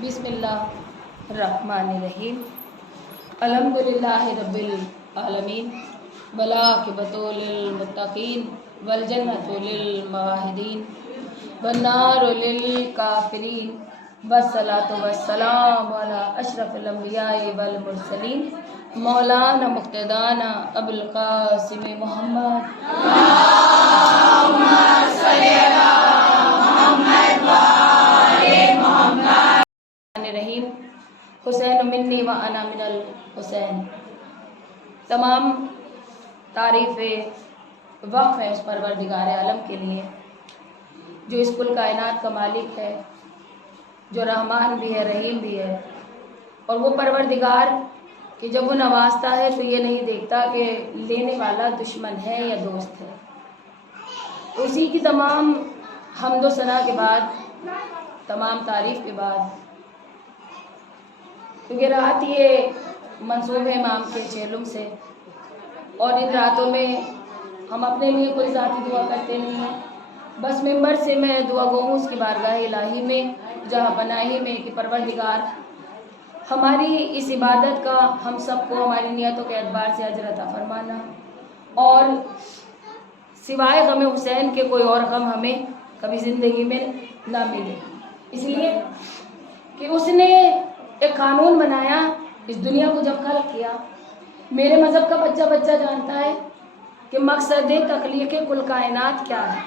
بسم اللہ الرحمن الرحیم الحمدللہ رب العالمین والعاقبۃ للمتقین والجنۃ للموحدین والنار للکافرین والصلاۃ والسلام علی اشرف الانبیاء والمرسلین مولانا مقتدانا ابوالقاسم محمد رحیم حسین منی و انا من الحسین۔ تمام تعریف وقف ہے اس پروردگار عالم کے لیے جو اس کل کائنات کا مالک ہے، جو رحمان بھی ہے، رحیم بھی ہے، اور وہ پروردگار کہ جب وہ نوازتا ہے تو یہ نہیں دیکھتا کہ لینے والا دشمن ہے یا دوست ہے۔ اسی کی تمام حمد و ثنا کے بعد، تمام تعریف کے بعد، کیونکہ رات یہ منسوب ہے امام کے چہلم سے، اور ان راتوں میں ہم اپنے لیے کوئی ذاتی دعا کرتے نہیں ہیں، بس ممبر سے میں دعا گو ہوں اس کی بارگاہ الہی میں، جہاں پناہی میں کہ پروردگار ہماری اس عبادت کا ہم سب کو ہماری نیتوں کے اعتبار سے اجر عطا فرمانا، اور سوائے غم حسین کے کوئی اور غم ہمیں کبھی زندگی میں نہ ملے، اس لیے کہ اس نے ایک قانون بنایا اس دنیا کو جب خلق کیا۔ میرے مذہب کا بچہ بچہ جانتا ہے کہ مقصد تخلیق کل کائنات کیا ہے۔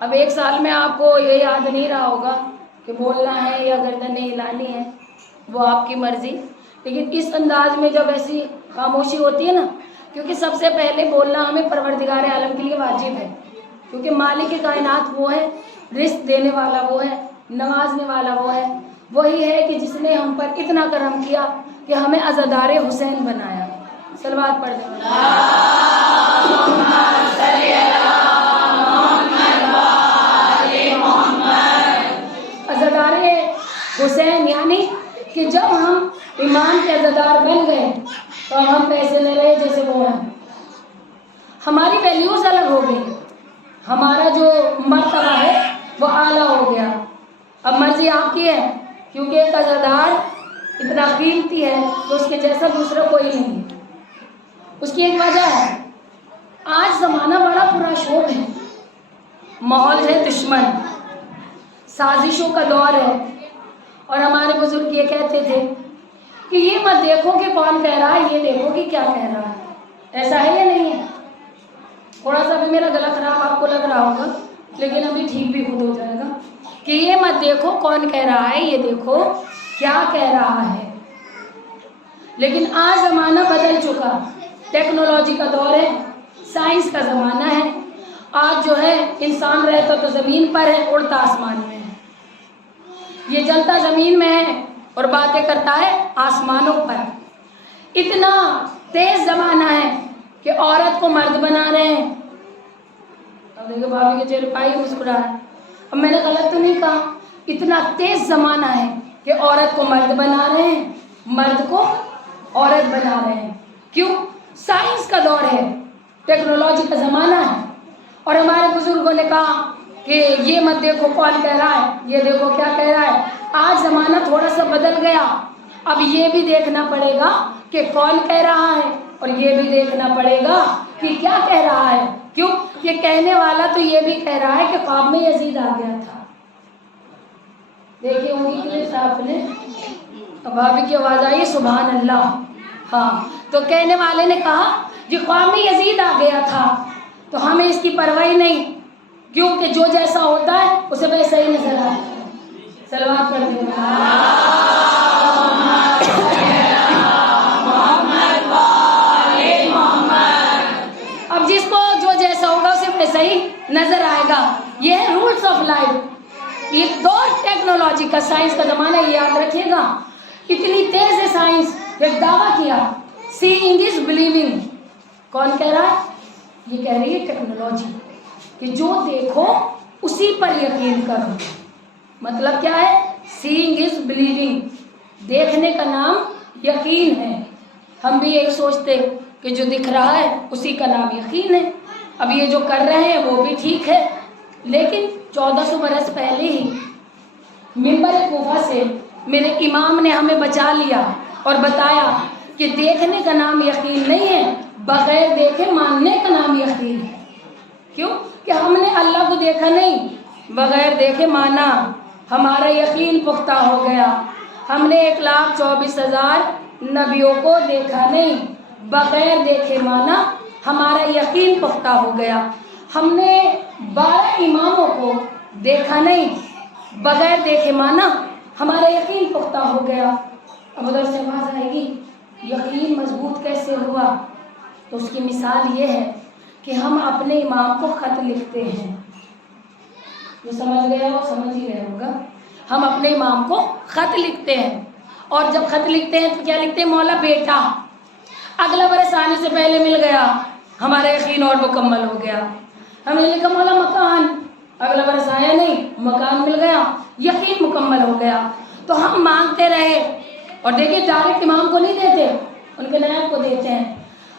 اب ایک سال میں آپ کو یہ یاد نہیں رہا ہوگا کہ بولنا ہے یا گردنیں ہلانی ہے، وہ آپ کی مرضی، لیکن اس انداز میں جب ایسی خاموشی ہوتی ہے نا، کیونکہ سب سے پہلے بولنا ہمیں پروردگار عالم کے لیے واجب ہے، کیونکہ مالک کائنات وہ ہے، رزق دینے والا وہ ہے، نوازنے والا وہ ہے، وہی ہے کہ جس نے ہم پر اتنا کرم کیا کہ ہمیں عزادار حسین بنایا۔ صلوات پڑھ دیں۔ عزادار حسین یعنی کہ جب ہم امام کے عزادار بن گئے تو ہم پیسے لے رہے جیسے وہ ہیں، ہماری ویلیوز الگ ہو گئی، ہمارا جو مرتبہ ہے وہ اعلیٰ ہو گیا۔ اب مرضی آپ کی ہے، کیونکہ ایک عزادار اتنا قیمتی ہے تو اس کے جیسا دوسرا کوئی نہیں ہے۔ اس کی ایک وجہ ہے، آج زمانہ بڑا پورا شور ہے، ماحول ہے دشمن، سازشوں کا دور ہے، اور ہمارے بزرگ یہ کہتے تھے کہ یہ مت دیکھو کہ کون کہہ رہا ہے، یہ دیکھو کہ کیا کہہ رہا ہے۔ ایسا ہے یا نہیں ہے؟ تھوڑا سا بھی میرا گلا خراب آپ کو لگ رہا ہوگا، لیکن ابھی ٹھیک بھی خود ہو جائے گا، کہ یہ مت دیکھو کون کہہ رہا ہے، یہ دیکھو کیا کہہ رہا ہے۔ لیکن آج زمانہ بدل چکا، ٹیکنالوجی کا دور ہے، سائنس کا زمانہ ہے، آج جو ہے انسان رہتا تو زمین پر ہے، اڑتا آسمان میں ہے، یہ جلتا زمین میں ہے اور باتیں کرتا ہے آسمانوں پر۔ اتنا تیز زمانہ ہے کہ عورت کو مرد بنا رہے ہیں۔ اب دیکھو بھابھی کے چہرے پائی مسکرا ہے، اب میں نے غلط تو نہیں کہا؟ اتنا تیز زمانہ ہے کہ عورت کو مرد بنا رہے ہیں، مرد کو عورت بنا رہے ہیں۔ کیوں؟ سائنس کا دور ہے، ٹیکنالوجی کا زمانہ ہے، اور ہمارے بزرگوں نے کہا کہ یہ مت دیکھو کون کہہ رہا ہے، یہ دیکھو کیا کہہ رہا ہے۔ آج زمانہ تھوڑا سا بدل گیا، اب یہ بھی دیکھنا پڑے گا کہ کون کہہ رہا ہے، اور یہ بھی دیکھنا پڑے گا کہ کیا کہہ رہا ہے۔ کیوں؟ یہ کہنے والا تو یہ بھی کہہ رہا ہے کہ خواب میں یزید آ گیا تھا۔ دیکھیں انگی کے لیے صاحب نے بھابھی کی آواز آئی سبحان اللہ، ہاں، تو کہنے والے نے کہا جی خواب میں یزید آ گیا تھا، تو ہمیں اس کی پرواہ نہیں، کیونکہ جو جیسا ہوتا ہے اسے ویسا ہی نظر آتا ہے۔ صلوات پڑھ دیں۔ اب جس کو جو جیسا ہوگا اسے ویسا ہی نظر آئے گا، یہ ہے رولز آف لائف۔ یہ دور ٹیکنالوجی کا، سائنس کا زمانہ ہے، یاد رکھیے گا۔ اتنی تیز ہے سائنس، ایک دعویٰ کیا سیئنگ از بلیونگ۔ کون کہہ رہا ہے؟ یہ کہہ رہی ہے ٹیکنالوجی کہ جو دیکھو اسی پر یقین کرو۔ مطلب کیا ہے؟ سیئنگ از بلیونگ، دیکھنے کا نام یقین ہے۔ ہم بھی یہی سوچتے کہ جو دکھ رہا ہے اسی کا نام یقین ہے۔ اب یہ جو کر رہے ہیں وہ بھی ٹھیک ہے، لیکن 1400 برس پہلے ہی منبر کوفہ سے میرے امام نے ہمیں بچا لیا اور بتایا کہ دیکھنے کا نام یقین نہیں ہے، بغیر دیکھے ماننے کا نام یقین ہے۔ کیوں کہ ہم نے اللہ کو دیکھا نہیں، بغیر دیکھے مانا، ہمارا یقین پختہ ہو گیا۔ ہم نے 1,24,000 نبیوں کو دیکھا نہیں، بغیر دیکھے مانا، ہمارا یقین پختہ ہو گیا۔ ہم نے 12 اماموں کو دیکھا نہیں، بغیر دیکھے مانا، ہمارا یقین پختہ ہو گیا۔ اب ادھر سے بات آئے گی یقین مضبوط کیسے ہوا؟ تو اس کی مثال یہ ہے کہ ہم اپنے امام کو خط لکھتے ہیں، جو سمجھ گیا وہ سمجھ ہی رہے ہوگا۔ ہم اپنے امام کو خط لکھتے ہیں، اور جب خط لکھتے ہیں تو کیا لکھتے ہیں؟ مولا بیٹا، اگلا برس آنے سے پہلے مل گیا، ہمارا یقین اور مکمل ہو گیا۔ ہم نے لکھا مولا مکان، اگلا برس آیا نہیں، مکان مل گیا، یقین مکمل ہو گیا۔ تو ہم مانگتے رہے، اور دیکھیے ڈائریکٹ امام کو نہیں دیتے، ان کے نائب کو دیتے ہیں۔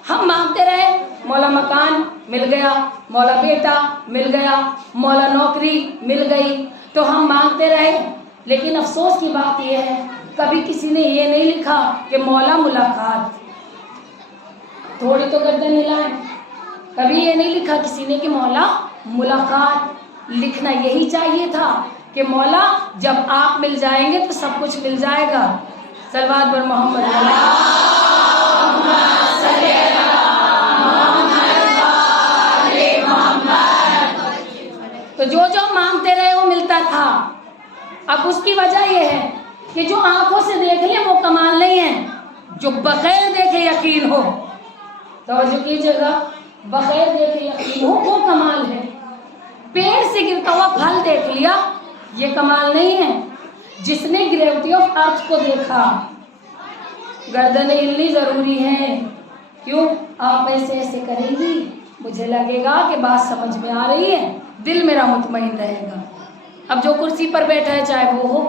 ہم مانگتے رہے، مولا مکان مل گیا، مولا بیٹا مل گیا، مولا نوکری مل گئی، تو ہم مانگتے رہے۔ لیکن افسوس کی بات یہ ہے کبھی کسی نے یہ نہیں لکھا کہ مولا ملاقات، تھوڑی تو گردن ہلائیں، کبھی یہ نہیں لکھا کسی نے کہ مولا ملاقات۔ لکھنا یہی چاہیے تھا کہ مولا جب آپ مل جائیں گے تو سب کچھ مل جائے گا۔ صلوات بر محمد۔ تو جو مانگتے رہے وہ ملتا تھا۔ اب اس کی وجہ یہ ہے کہ جو آنکھوں سے دیکھ لیں وہ کمال نہیں ہے، جو بغیر دیکھے یقین ہو، توجہ کیجیے گا، بغیر دیکھے یقین ہو وہ کمال ہے۔ پیڑ سے گرتا ہوا پھل دیکھ لیا یہ کمال نہیں ہے۔ جس نے گریوٹی آف ارتھ کو دیکھا، گردن ہلنی ضروری ہے، کیوں؟ آپ ایسے کریں گی، مجھے لگے گا کہ بات سمجھ میں آ رہی ہے، دل میرا مطمئن رہے گا۔ اب جو کرسی پر بیٹھا ہے، چاہے وہ ہو،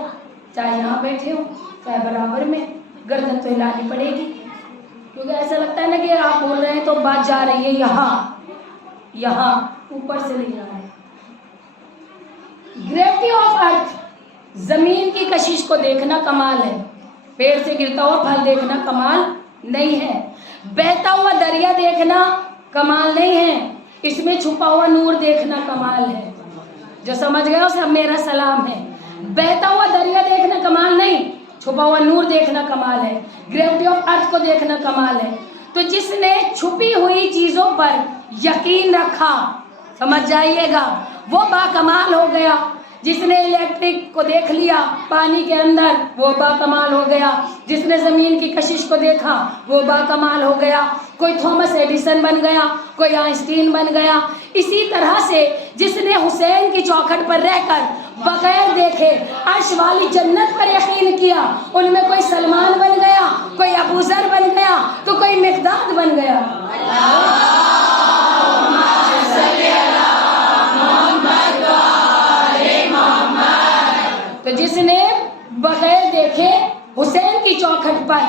چاہے یہاں بیٹھے ہو، چاہے برابر میں، گردن تو ہلانی پڑے گی، کیونکہ ایسا لگتا ہے نا کہ آپ بول رہے ہیں تو بات جا رہی ہے یہاں اوپر سے نہیں جا رہا ہے۔ گریوٹی آف ارتھ، زمین کی کشش کو دیکھنا کمال ہے، پیڑ سے گرتا ہوا پھل دیکھنا کمال نہیں ہے، بہتا ہوا دریا دیکھنا کمال نہیں ہے، اس میں چھپا ہوا نور دیکھنا کمال ہے۔ جو سمجھ گیا اسے میرا سلام ہے۔ بہتا ہوا دریا دیکھنا کمال نہیں، چھپا ہوا نور دیکھنا کمال ہے، گریوٹی آف ارتھ کو دیکھنا کمال ہے۔ تو جس نے چھپی ہوئی چیزوں پر یقین رکھا، سمجھ جائیے گا، وہ با کمال ہو گیا۔ جس نے الیکٹرک کو دیکھ لیا پانی کے اندر، وہ با کمال ہو گیا۔ جس نے زمین کی کشش کو دیکھا وہ با کمال ہو گیا۔ کوئی تھامس ایڈیسن بن گیا، کوئی آئنسٹین بن گیا۔ اسی طرح سے جس نے حسین کی چوکھٹ پر رہ کر بغیر دیکھے عرش والی جنت پر یقین کیا، ان میں کوئی سلمان بن گیا، کوئی ابو ذر بن گیا، تو کوئی مقداد بن گیا۔ تو جس نے بغیر دیکھے حسین کی چوکھٹ پر،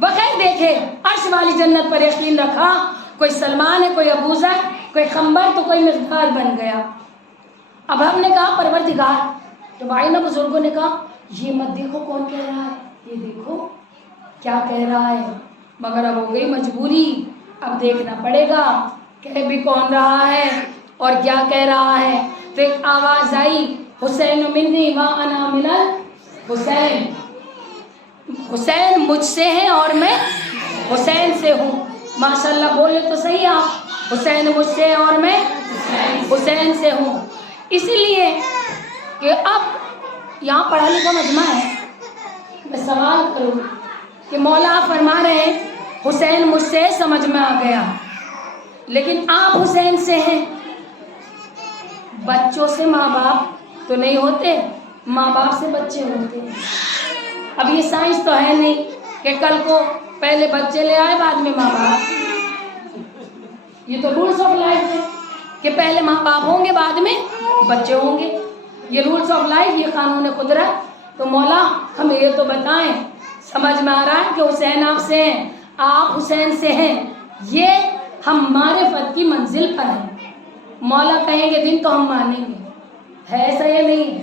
بغیر دیکھے عرش والی جنت پر یقین رکھا، کوئی سلمان ہے، کوئی ابو ذر، کوئی خنبر، تو کوئی مقداد بن گیا۔ اب ہم نے کہا پروردگار، تو بھائی نا بزرگوں نے کہا یہ مت دیکھو کون کہہ رہا ہے، یہ دیکھو کیا کہہ رہا ہے، مگر اب ہو گئی مجبوری، اب دیکھنا پڑے گا کہہ بھی کون رہا ہے اور کیا کہہ رہا ہے۔ تو ایک آواز آئی، حسین منی وانا من الحسین، حسین مجھ سے ہیں اور میں حسین سے ہوں۔ ماشاءاللہ بولے تو صحیح آپ، حسین مجھ سے اور میں حسین سے ہوں۔ اسی لیے کہ اب یہاں پڑھا لکھا مجمع ہے، میں سوال کروں کہ مولا فرما رہے ہیں حسین مجھ سے سمجھ میں آ گیا، لیکن آپ حسین سے ہیں۔ بچوں سے ماں باپ تو نہیں ہوتے، ماں باپ سے بچے ہوتے ہیں۔ اب یہ سائنس تو ہے نہیں کہ کل کو پہلے بچے لے آئے بعد میں ماں باپ، یہ تو رولز آف لائف ہے کہ پہلے ماں باپ ہوں گے بعد میں بچے ہوں گے، یہ رولز آف لائف، یہ قانون قدرت۔ تو مولا ہمیں یہ تو بتائیں، سمجھ میں آ رہا ہے کہ حسین آپ سے ہیں، آپ حسین سے ہیں، یہ ہم معرفت کی منزل پر ہیں۔ مولا کہیں گے دن تو ہم مانیں گے، ہے ایسا یہ نہیں ہے،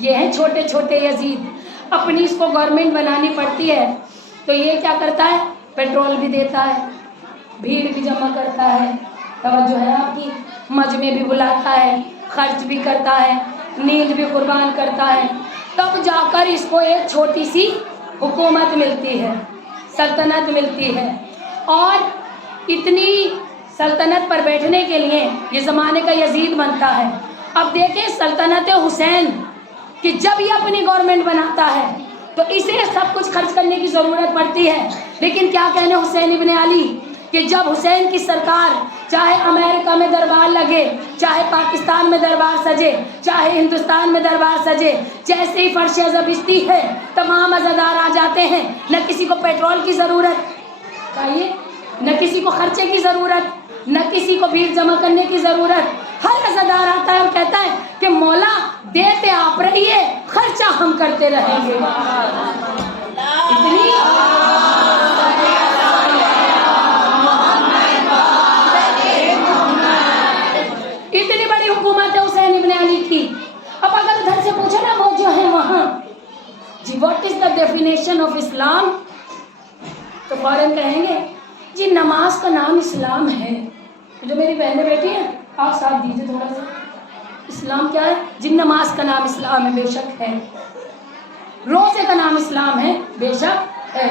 یہ ہیں چھوٹے چھوٹے یزید. اپنی اس کو گورنمنٹ بنانی پڑتی ہے تو یہ کیا کرتا ہے؟ پیٹرول بھی دیتا ہے, بھیڑ بھی جمع کرتا ہے, توجہ ہے آپ کی, مجمع بھی بلاتا ہے, خرچ بھی کرتا ہے, نیند بھی قربان کرتا ہے, تب جا کر اس کو ایک چھوٹی سی حکومت ملتی ہے, سلطنت ملتی ہے. اور اتنی سلطنت پر بیٹھنے کے لیے یہ زمانے کا یزید بنتا ہے. اب دیکھیں سلطنت حسین کہ جب یہ اپنی گورنمنٹ بناتا ہے تو اسے سب کچھ خرچ کرنے کی ضرورت پڑتی ہے, لیکن کیا کہنے حسین ابن علی کہ جب حسین کی سرکار, چاہے امریکہ میں دربار لگے, چاہے پاکستان میں دربار سجے, چاہے ہندوستان میں دربار سجے, جیسے ہی فرش زبستی ہے تمام عزادار آ جاتے ہیں. نہ کسی کو پیٹرول کی ضرورت چاہیے, نہ کسی کو خرچے کی ضرورت, نہ کسی کو بھیڑ جمع کرنے کی ضرورت. ہر عزادار آتا ہے اور کہتا ہے کہ مولا دیتے آپ رہیے, خرچہ ہم کرتے رہیں گے. اتنی بڑی حکومت ہے حسین ابن علی کی. اب اگر ادھر سے پوچھو نا وہ جو ہے وہاں جی what is the definition of Islam, تو فوراً کہیں گے جی نماز کا نام اسلام ہے. جو میری بہنیں بیٹھی ہیں آپ ساتھ دیجیے تھوڑا سا. اسلام کیا ہے جی؟ نماز کا نام اسلام ہے, بے شک ہے. روزے کا نام اسلام ہے, بے شک ہے.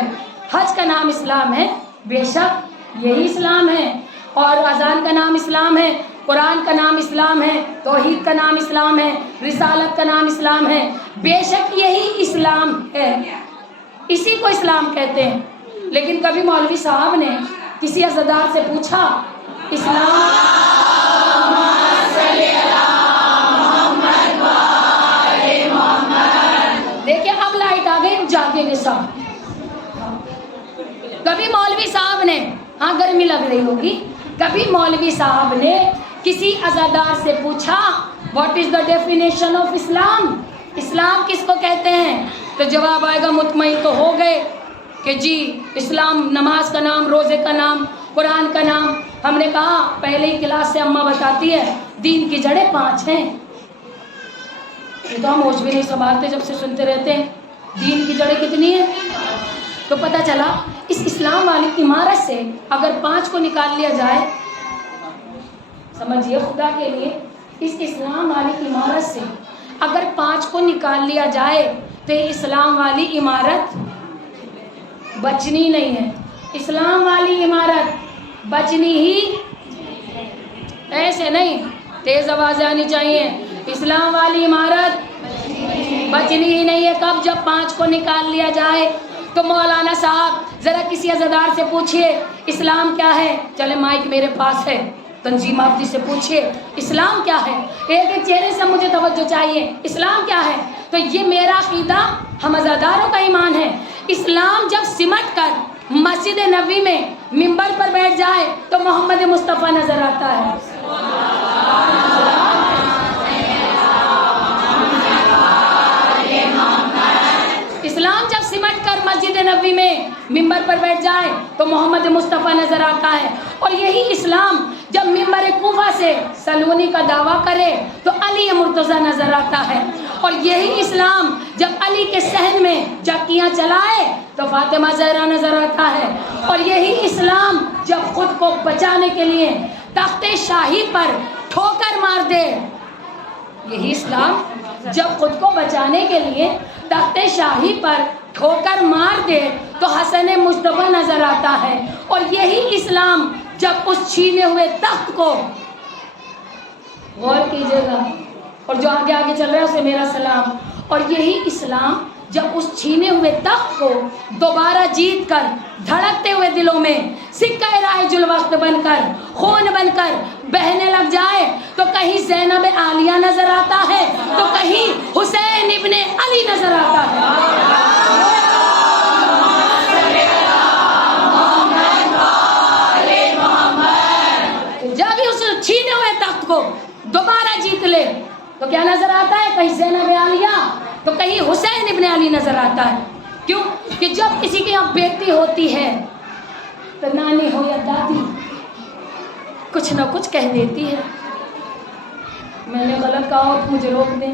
حج کا نام اسلام ہے, بے شک یہی اسلام ہے. اور اذان کا نام اسلام ہے, قرآن کا نام اسلام ہے, توحید کا نام اسلام ہے, رسالت کا نام اسلام ہے, بے شک یہی اسلام ہے. اسی کو اسلام کہتے ہیں. لیکن کبھی مولوی صاحب نے کسی عزادار سے پوچھا دیکھیں اب لائٹ آ گئی, جاگے گے سب. کبھی مولوی صاحب نے, ہاں گرمی لگ رہی ہوگی, کبھی مولوی صاحب نے کسی عزادار سے پوچھا what is the definition of Islam, اسلام کس کو کہتے ہیں؟ تو جواب آئے گا, مطمئن تو ہو گئے کہ جی اسلام نماز کا نام, روزے کا نام, قرآن کا نام. ہم نے کہا پہلے ہی کلاس سے اماں بتاتی ہے دین کی جڑیں 5 ہیں. یہ تو ہم ہوش بھی نہیں سنبھالتے, جب سے سنتے رہتے ہیں دین کی جڑیں کتنی ہیں. تو پتہ چلا اس اسلام والی عمارت سے اگر 5 کو نکال لیا جائے, سمجھیے خدا کے لیے, اس اسلام والی عمارت سے اگر 5 کو نکال لیا جائے تو یہ اسلام والی عمارت بچنی نہیں ہے. اسلام والی عمارت بچنی ہی, ایسے نہیں, تیز آوازیں آنی چاہیے, اسلام والی عمارت بچنی ہی نہیں ہے. کب؟ جب 5 کو نکال لیا جائے. تو مولانا صاحب ذرا کسی عزادار سے پوچھئے اسلام کیا ہے. چلے مائک میرے پاس ہے, تنظیم آبدی سے پوچھئے اسلام کیا ہے. ایک ایک چہرے سے مجھے توجہ چاہیے, اسلام کیا ہے. تو یہ میرا عقیدہ, ہم عزاداروں کا ایمان ہے. اسلام جب سمٹ کر مسجد نبوی میں منبر پر بیٹھ جائے تو محمد مصطفیٰ نظر آتا ہے. اسلام جب سمٹ کر مسجد نبوی میں منبر پر بیٹھ جائے تو محمد مصطفیٰ نظر آتا ہے. اور یہی اسلام جب منبر کوفہ سے سلونی کا دعویٰ کرے تو علی مرتضیٰ نظر آتا ہے. اور یہی اسلام جب علی کے صحن میں چکیاں چلائے تو فاطمہ زہرا نظر آتا ہے. اور یہی اسلام جب خود کو بچانے کے لیے تخت شاہی پر ٹھوکر مار دے, یہی اسلام جب خود کو بچانے کے لیے تخت شاہی پر ٹھوکر مار دے تو حسن مصطفیٰ نظر آتا ہے. اور یہی اسلام جب اس چھینے ہوئے تخت کو, غور کیجیے گا, اور جو آگے آگے چل رہا ہے اسے میرا سلام, اور یہی اسلام جب اس چھینے ہوئے تخت کو دوبارہ جیت کر دھڑکتے ہوئے دلوں میں سکہ رائج الوقت بن کر, خون بن کر بہنے لگ جائے تو کہیں زینب عالیہ نظر آتا ہے تو کہیں حسین ابن علی نظر آتا ہے. جب اس چھینے ہوئے تخت کو دوبارہ جیت لے تو کیا نظر آتا ہے؟ کہیں زینب عالیہ تو کہیں حسین ابن علی نظر آتا ہے. کیوں کہ جب کسی کے یہاں بیٹی ہوتی ہے تو نانی ہو یا دادی کچھ نہ کچھ کہہ دیتی ہے. میں نے غلط کہا ہو تو مجھے روک دیں.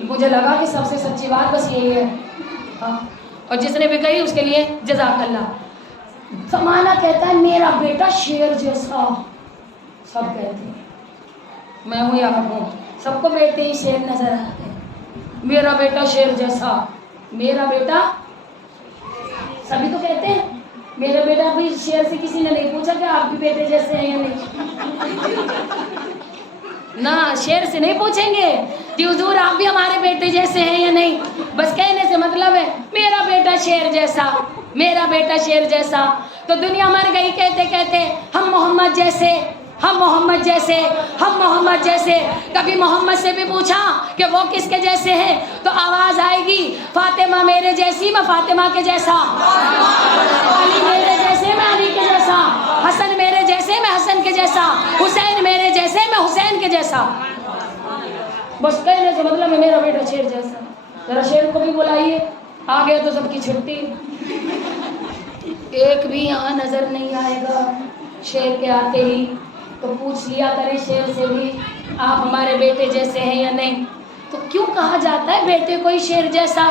مجھے لگا کہ سب سے سچی بات بس یہی ہے. ہاں اور جس نے بھی کہی اس کے لیے جزاک اللہ. زمانہ کہتا ہے میرا بیٹا شیر جیسا. سب کہتے ہیں میں ہوں یا ہوں, سب کو بیٹے ہی شیر نظر آتے ہیں. میرا بیٹا شیر جیسا, میرا بیٹا, سبھی تو کہتے ہیں میرا بیٹا. بھی شیر سے کسی نے نہیں پوچھا کہ آپ بھی بیٹے جیسے ہیں یا نہیں. نہ شیر سے نہیں پوچھیں گے کہ حضور آپ بھی ہمارے بیٹے جیسے ہیں یا نہیں. بس کہنے سے مطلب ہے میرا بیٹا شیر جیسا, میرا بیٹا شیر جیسا. تو دنیا مر گئی کہتے کہتے ہم محمد جیسے, ہم محمد جیسے, ہم محمد جیسے. کبھی محمد سے بھی پوچھا کہ وہ کس کے جیسے ہیں تو آواز آئے گی فاطمہ میرے جیسی میں فاطمہ کے جیسا, علی میرے جیسے میں علی کے جیسا, حسن میرے جیسے میں حسن کے جیسا, حسین میرے جیسے میں حسین کے جیسا. بس کہنے سے مطلب ہے میرا بیٹا شیر جیسا. ذرا شیر کو بھی بلائیے, آ گیا تو سب کی چھٹی. ایک بھی یہاں نظر نہیں آئے گا شیر کے آتے ہی. تو پوچھ لیا کرے شیر سے بھی آپ ہمارے بیٹے جیسے ہیں یا نہیں. تو کیوں کہا جاتا ہے بیٹے کوئی شیر جیسا؟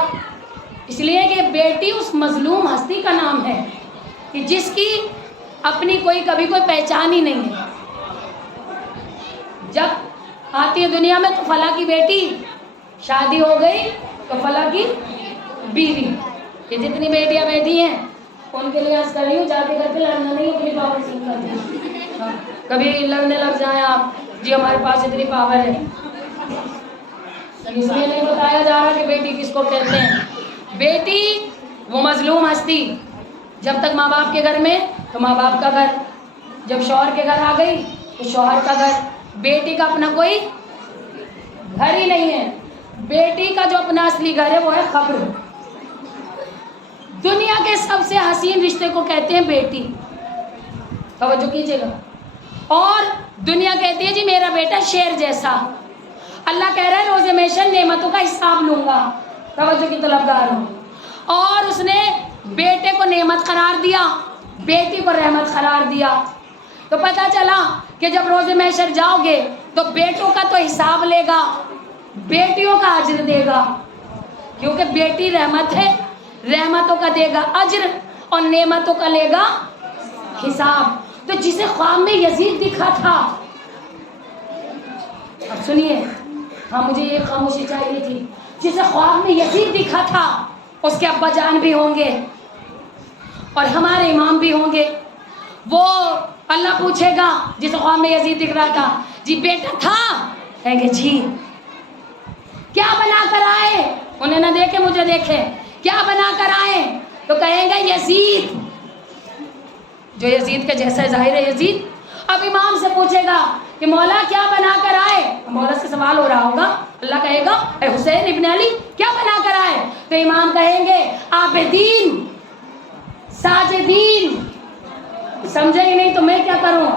اس لیے کہ بیٹی اس مظلوم ہستی کا نام ہے کہ جس کی اپنی کبھی کوئی پہچان ہی نہیں ہے. جب آتی ہے دنیا میں تو فلاں کی بیٹی, شادی ہو گئی تو فلاں کی بیوی. یہ جتنی بیٹیاں بیٹھی ہیں ان کے لیے عرض کر رہی ہوں, جا کے گھر پہ لڑنا نہیں, اپنی پاور سیکھ کر دیں. کبھی لڑنے لگ جائیں آپ جی ہمارے پاس اتنی پاور ہے. اس لیے نہیں بتایا جا رہا کہ بیٹی کس کو کہتے ہیں. بیٹی وہ مظلوم ہستی, جب تک ماں باپ کے گھر میں تو ماں باپ کا گھر, جب شوہر کے گھر آ گئی تو شوہر کا گھر. بیٹی کا اپنا کوئی گھر ہی نہیں ہے. بیٹی کا جو اپنا اصلی گھر ہے وہ ہے قبر. دنیا کے سب سے حسین رشتے کو کہتے ہیں بیٹی. توجہ کیجیے گا. اور دنیا کہتی ہے جی میرا بیٹا شیر جیسا. اللہ کہہ رہا ہے روز محشر نعمتوں کا حساب لوں گا. توجہ کی طلبگار ہوں. اور اس نے بیٹے کو نعمت قرار دیا, بیٹی کو رحمت قرار دیا. تو پتہ چلا کہ جب روز محشر جاؤ گے تو بیٹوں کا تو حساب لے گا, بیٹیوں کا اجر دے گا. کیونکہ بیٹی رحمت ہے, رحمتوں کا دے گا اجر اور نعمتوں کا لے گا حساب. تو جسے خواب میں یزید دکھا تھا, اب سنیے, ہاں مجھے یہ خاموشی چاہیے تھی. جسے خواب میں یزید دکھا تھا اس کے ابا جان بھی ہوں گے اور ہمارے امام بھی ہوں گے. وہ اللہ پوچھے گا جسے خواب میں یزید دکھ رہا تھا, جی بیٹا تھا؟ کہیں گے جی. کیا بنا کر آئے؟ انہیں نہ دیکھے مجھے دیکھے. کیا بنا کر آئے؟ تو کہیں گے یزید, جو یزید کا جیسا ظاہر ہے یزید. اب امام سے پوچھے گا کہ مولا کیا بنا کر آئے؟ مولا سے سوال ہو رہا ہوگا. اللہ کہے گا اے حسین ابن علی کیا بنا کر آئے؟ تو امام کہیں گے عابدین ساجدین. سمجھے ہی نہیں تو میں کیا کروں.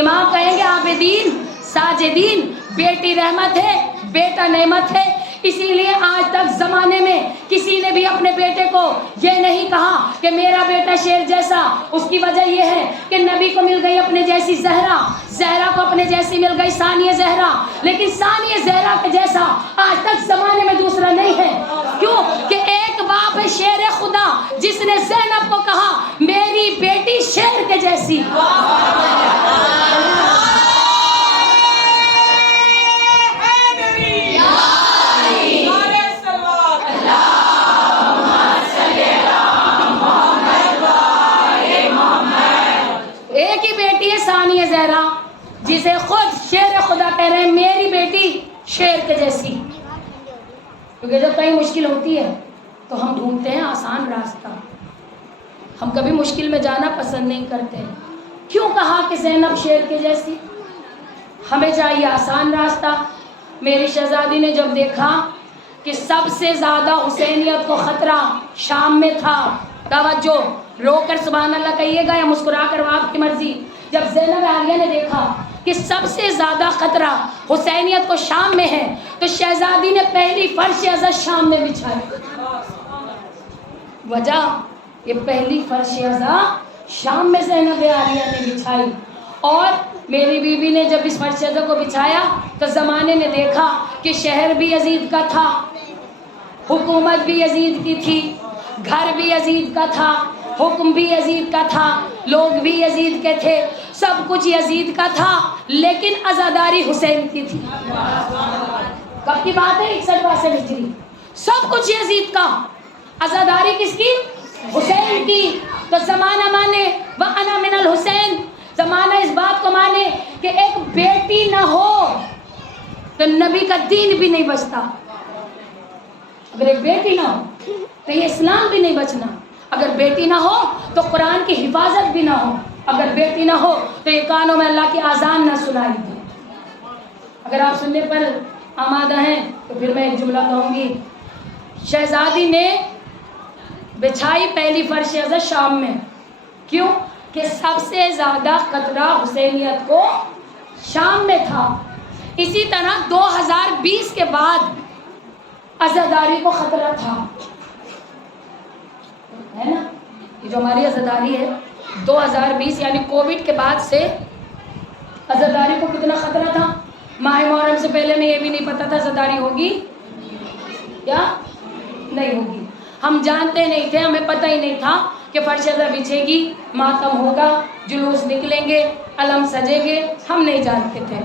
امام کہیں گے عابدین ساجدین. بیٹی رحمت ہے, بیٹا نعمت ہے. اسی لیے آج تک زمانے میں کسی نے بھی اپنے بیٹے کو یہ نہیں کہا کہ میرا بیٹا شیر جیسا. اس کی وجہ یہ ہے کہ نبی کو مل گئی اپنے جیسی زہرا, زہرا کو اپنے جیسی مل گئی ثانیہ زہرا, لیکن ثانیہ زہرا کے جیسا آج تک زمانے میں دوسرا نہیں ہے. کیوں کہ ایک باپ ہے شیر خدا جس نے زینب کو کہا میری بیٹی شیر کے جیسی. جسے خود شیر خدا کہہ رہے ہیں میری بیٹی شیر کے جیسی. کیونکہ جب کہیں مشکل ہوتی ہے تو ہم ڈھونڈتے ہیں آسان راستہ. ہم کبھی مشکل میں جانا پسند نہیں کرتے. کیوں کہا کہ زینب شیر کے جیسی؟ ہمیں چاہیے آسان راستہ. میری شہزادی نے جب دیکھا کہ سب سے زیادہ حسینیت کو خطرہ شام میں تھا, توجہ رو کر سبحان اللہ کہیے گا یا مسکرا کر آپ کی مرضی. جب زینب عالیہ نے دیکھا کہ سب سے زیادہ خطرہ حسینیت کو شام میں ہے تو شہزادی نے پہلی فرش ازا شام میں بچھائی. وجہ یہ پہلی فرش ازا شام میں زینب عالیہ نے بچھائی. اور میری بیوی نے جب اس فرش ازا کو بچھایا تو زمانے نے دیکھا کہ شہر بھی یزید کا تھا, حکومت بھی یزید کی تھی، گھر بھی یزید کا تھا، حکم بھی یزید کا تھا، لوگ بھی یزید کے تھے، سب کچھ یزید کا تھا، لیکن عزاداری حسین کی تھی۔ کب کی بات ہے؟ 61-62 ہجری۔ سب کچھ یزید کا، عزاداری کس کی؟ حسین کی۔ تو زمانہ مانے وَأَنَا مِنَ الْحُسَيْن، زمانہ اس بات کو مانے کہ ایک بیٹی نہ ہو تو نبی کا دین بھی نہیں بچتا۔ اگر ایک بیٹی نہ ہو تو یہ اسلام بھی نہیں بچنا، اگر بیٹی نہ ہو تو قرآن کی حفاظت بھی نہ ہو، اگر بیٹی نہ ہو تو یہ کانوں میں اللہ کی اذان نہ سنائی دے۔ اگر آپ سننے پر آمادہ ہیں تو پھر میں ایک جملہ کہوں گی۔ شہزادی نے بچھائی پہلی فرش عزت شام میں، کیوں کہ سب سے زیادہ خطرہ حسینیت کو شام میں تھا۔ اسی طرح 2020 کے بعد عزاداری کو خطرہ تھا، ہے نا؟ یہ جو ہماری عزاداری ہے 2020 یعنی کووڈ کے بعد سے عزاداری کو کتنا خطرہ تھا۔ ماہ محرم سے پہلے میں یہ بھی نہیں پتا تھا عزاداری ہوگی یا نہیں ہوگی، ہم جانتے نہیں تھے، ہمیں پتہ ہی نہیں تھا کہ فرش عزا بچھے گی، ماتم ہوگا، جلوس نکلیں گے، علم سجیں گے، ہم نہیں جانتے تھے۔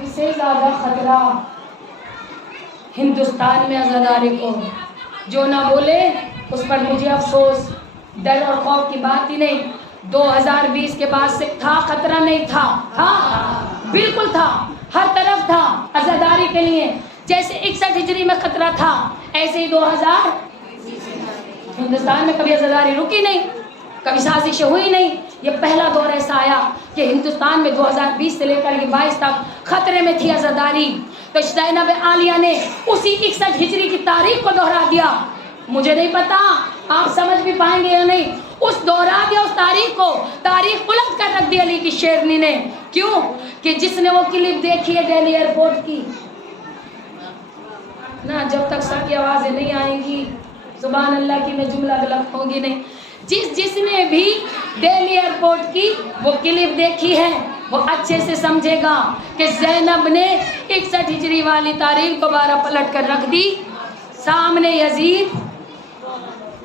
اس سے زیادہ خطرہ ہندوستان میں عزاداری کو، جو نہ بولے اس پر مجھے افسوس، ڈر اور خوف کی بات ہی نہیں۔ 2020 کے بعد سے تھا خطرہ نہیں تھا؟ تھا، بالکل تھا، ہر طرف تھا عزاداری کے لیے۔ جیسے 61 ہجری میں خطرہ تھا، ایسے ہی 2000 ہندوستان میں کبھی عزاداری رکی نہیں، کبھی سازشیں ہوئی نہیں۔ یہ پہلا دور ایسا آیا کہ ہندوستان میں 2020 سے لے کر یہ 22 تک خطرے میں تھی عزاداری۔ تو زینب عالیہ نے اسی 61 ہجری کی تاریخ کو دہرا دیا۔ مجھے نہیں پتا آپ سمجھ بھی پائیں گے یا نہیں، اس دہرا دیا اس تاریخ کو، تاریخ الٹ کر رکھ دی علی کی شیرنی نے۔ کیوں کہ جس نے وہ کلپ دیکھی ہے دہلی ایئرپورٹ کی نا، جب تک سب کی آوازیں نہیں آئیں گی سبحان اللہ کی میں جملہ غلط ہوگی نہیں، جس نے بھی دہلی ایئرپورٹ کی وہ کلپ دیکھی ہے وہ اچھے سے سمجھے گا کہ زینب نے 61 ہجری والی تاریخ دوبارہ پلٹ کر رکھ دی۔ سامنے یزید،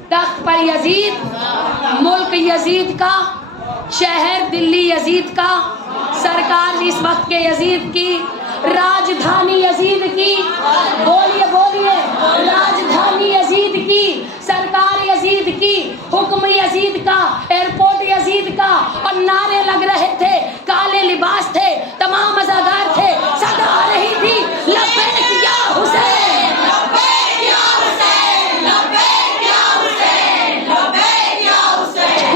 تخت پر یزید، ملک یزید کا، شہر دلی یزید کا، سرکار اس وقت کے یزید کی، راجدھانی یزید کی، بولیے بولیے، راجدھانی یزید کی، سرکار یزید کی، حکم یزید کا، ایئرپورٹ یزید کا، اور نعرے لگ رہے تھے، کالے لباس تھے، تمام عزادار تھے، صدا آ رہی تھی لبیک یا حسین، لبیک یا حسین، لبیک یا حسین، لبیک یا حسین،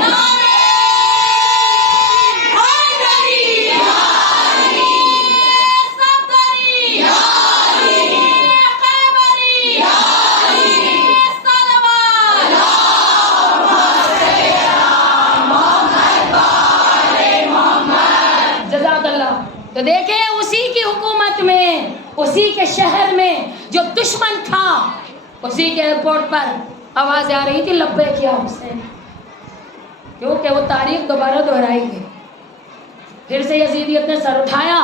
تو دیکھیں اسی کی حکومت میں، اسی کے شہر میں جو دشمن تھا، اسی کے ایئرپورٹ پر آوازیں آ رہی تھی لبیک یا حسین، کیونکہ وہ تاریخ دوبارہ دہرائی گئی۔ پھر سے یزیدیت نے سر اٹھایا،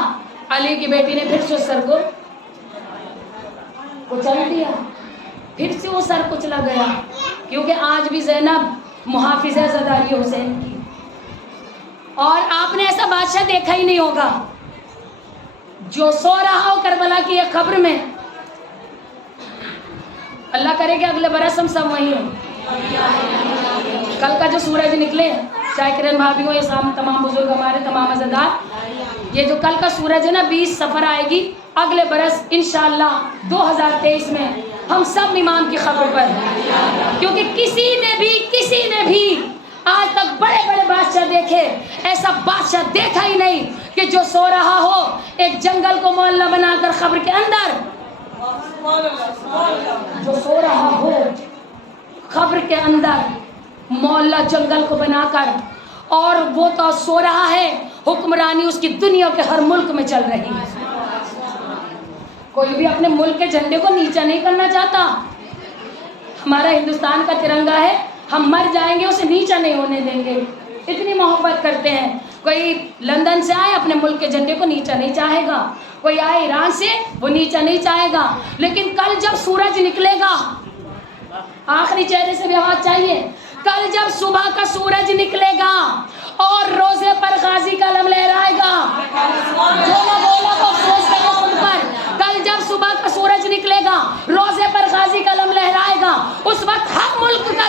علی کی بیٹی نے پھر سے اس سر کو کچل دیا، پھر سے وہ سر کچلا گیا، کیونکہ آج بھی زینب محافظ ہے عزاداری حسین کی۔ اور آپ نے ایسا بادشاہ دیکھا ہی نہیں ہوگا جو سو رہا ہو کربلا کی ایک قبر میں، اللہ کرے کہ اگلے برس ہم سب وہیں ہوں۔ کل کا جو سورج نکلے، چاہے کرن بھابھی ہو یا تمام بزرگ ہمارے تمام عزادار، یہ جو کل کا سورج ہے نا 20 سفر آئے گی، اگلے برس انشاءاللہ 2023 میں ہم سب امام کی خبر پر، کیونکہ کسی نے بھی آج تک بڑے بڑے بادشاہ دیکھے، ایسا بادشاہ دیکھا ہی نہیں کہ جو سو رہا ہو ایک جنگل کو محلہ بنا کر قبر کے اندر، جو سو رہا ہو قبر کے اندر محلہ جنگل کو بنا کر، اور وہ تو سو رہا ہے، حکمرانی اس کی دنیا کے ہر ملک میں چل رہی ہے۔ کوئی بھی اپنے ملک کے جھنڈے کو نیچا نہیں کرنا چاہتا۔ ہمارا ہندوستان کا ترنگا ہے، ہم مر جائیں گے اسے نیچا نہیں ہونے دیں گے، اتنی محبت کرتے ہیں۔ کوئی لندن سے آئے اپنے ملک کے جھنڈے کو نیچا نہیں چاہے گا، کوئی آئے ایران سے وہ نیچا نہیں چاہے گا، لیکن کل جب سورج نکلے گا، آخری چہرے سے بھی آواز چاہیے، کل جب صبح کا سورج نکلے گا اور روزے پر غازی کا علم لہرائے گا، جو نہ بولا تو افسوس کرے خود پر، کل جب صبح کا سورج نکلے گا روزے پر غازی کا علم لہرائے گا، اس وقت ہر ملک کا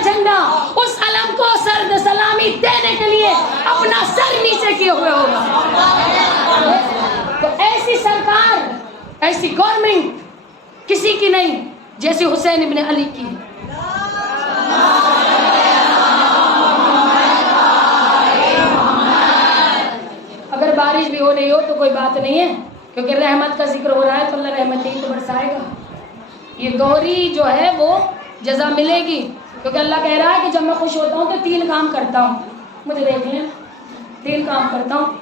جھنڈا اس علم کو سرد سلامی دینے کے لیے اپنا سر نیچے کیے ہوئے ہوگا۔ تو ایسی سرکار، ایسی گورنمنٹ کسی کی نہیں جیسی حسین ابن علی کی۔ اگر بارش بھی ہو رہی ہو تو کوئی بات نہیں ہے، کیونکہ رحمت کا ذکر ہو رہا ہے تو اللہ رحمت ہی تو برسائے گا۔ یہ دوہری جو ہے وہ جزا ملے گی، کیونکہ اللہ کہہ رہا ہے کہ جب میں خوش ہوتا ہوں تو 3 کام کرتا ہوں، مجھے دیکھ لیں 3 کام کرتا ہوں۔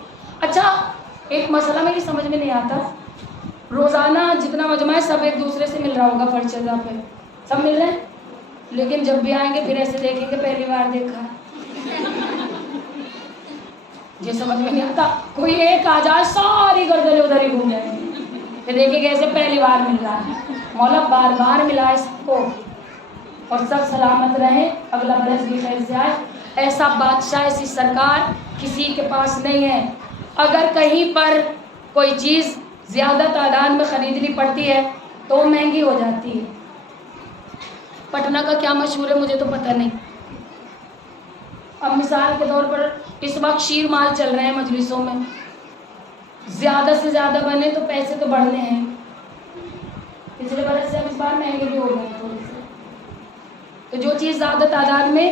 اچھا ایک مسئلہ میری سمجھ میں نہیں آتا، روزانہ جتنا مجمع ہے سب ایک دوسرے سے مل رہا ہوگا فرش جگہ پہ، سب مل رہے ہیں، لیکن جب بھی آئیں گے پھر ایسے دیکھیں گے پہلی بار دیکھا، یہ سمجھ میں نہیں آتا۔ کوئی ایک آ جائے ساری گردنیں ادھر ہی گھوم جائیں گی، پھر دیکھیں گے ایسے پہلی بار مل رہا ہے۔ مولا بار بار ملائے سب کو اور سب سلامت رہیں، اگلا برس بھی خیر سے آئے۔ ایسا بادشاہ، ایسی سرکار کسی کے پاس نہیں ہے۔ اگر کہیں پر کوئی چیز زیادہ تعداد میں خریدنی پڑتی ہے تو وہ مہنگی ہو جاتی ہے۔ پٹنہ کا کیا مشہور ہے مجھے تو پتہ نہیں، اب مثال کے طور پر اس وقت شیر مال چل رہے ہیں مجلسوں میں، زیادہ سے زیادہ بنے تو پیسے تو بڑھنے ہیں، پچھلے برس سے اب اس بار مہنگے بھی ہو گئے تھوڑے سے۔ تو جو چیز زیادہ تعداد میں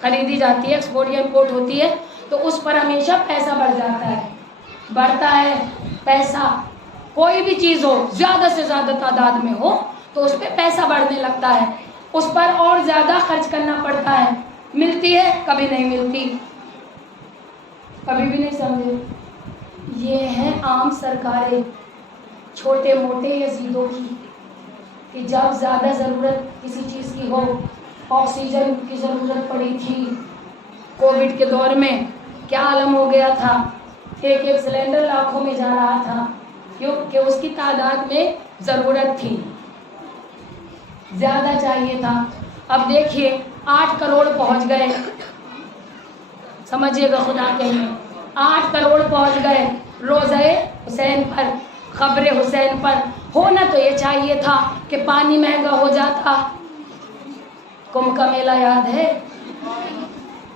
خریدی جاتی ہے، ایکسپورٹ یا امپورٹ ہوتی ہے، تو اس پر ہمیشہ پیسہ بڑھ جاتا ہے، بڑھتا ہے پیسہ۔ کوئی بھی چیز ہو زیادہ سے زیادہ تعداد میں ہو تو اس پہ پیسہ بڑھنے لگتا ہے، اس پر اور زیادہ خرچ کرنا پڑتا ہے۔ ملتی ہے کبھی نہیں ملتی، کبھی بھی نہیں سمجھے۔ یہ ہے عام سرکاریں چھوٹے موٹے یزیدوں کی، کہ جب زیادہ ضرورت کسی چیز کی ہو، آکسیجن کی ضرورت پڑی تھی کووڈ کے دور میں، کیا عالم ہو گیا تھا، ایک سلنڈر لاکھوں میں جا رہا تھا، کیونکہ اس کی تعداد میں ضرورت تھی، زیادہ چاہیے تھا۔ اب دیکھیے 8 کروڑ پہنچ گئے، سمجھیے گا خدا کے لیے، 8 کروڑ پہنچ گئے روزہ حسین پر، قبر حسین پر۔ ہونا تو یہ چاہیے تھا کہ پانی مہنگا ہو جاتا، کمبھ کا میلہ یاد ہے،